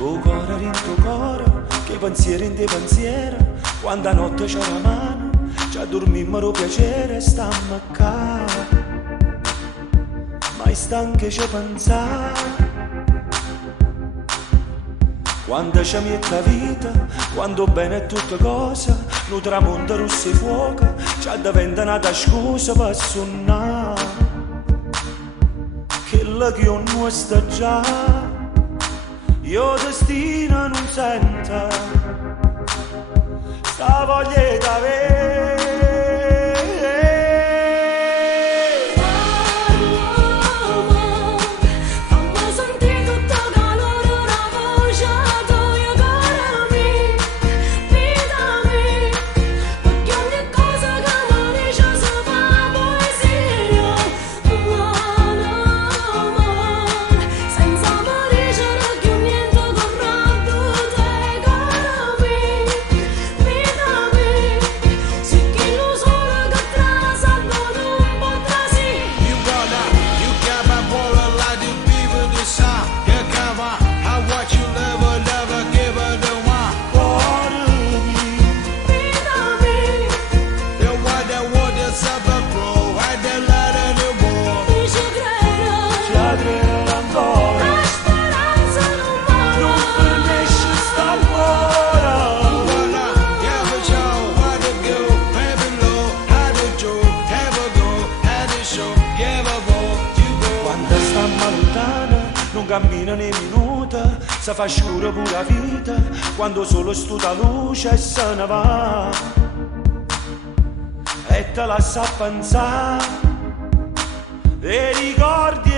Con cuore in tuo cuore, che pensieri in te pensieri, quando a notte c'è la mano, ci addormimmo piacere, stammo a casa. Ma è stanche ci pensare, quando ci mette la vita, quando bene è tutta cosa, lo tramonto rosso e fuoco, ci diventa una scusa per suonare. Che la che io non sta già, io destino non sento, sta voglia d'avere. Non cammina né minuta, si fa scuro pure la vita, quando solo studa luce e se ne va. E te lascia pensare, e ricordi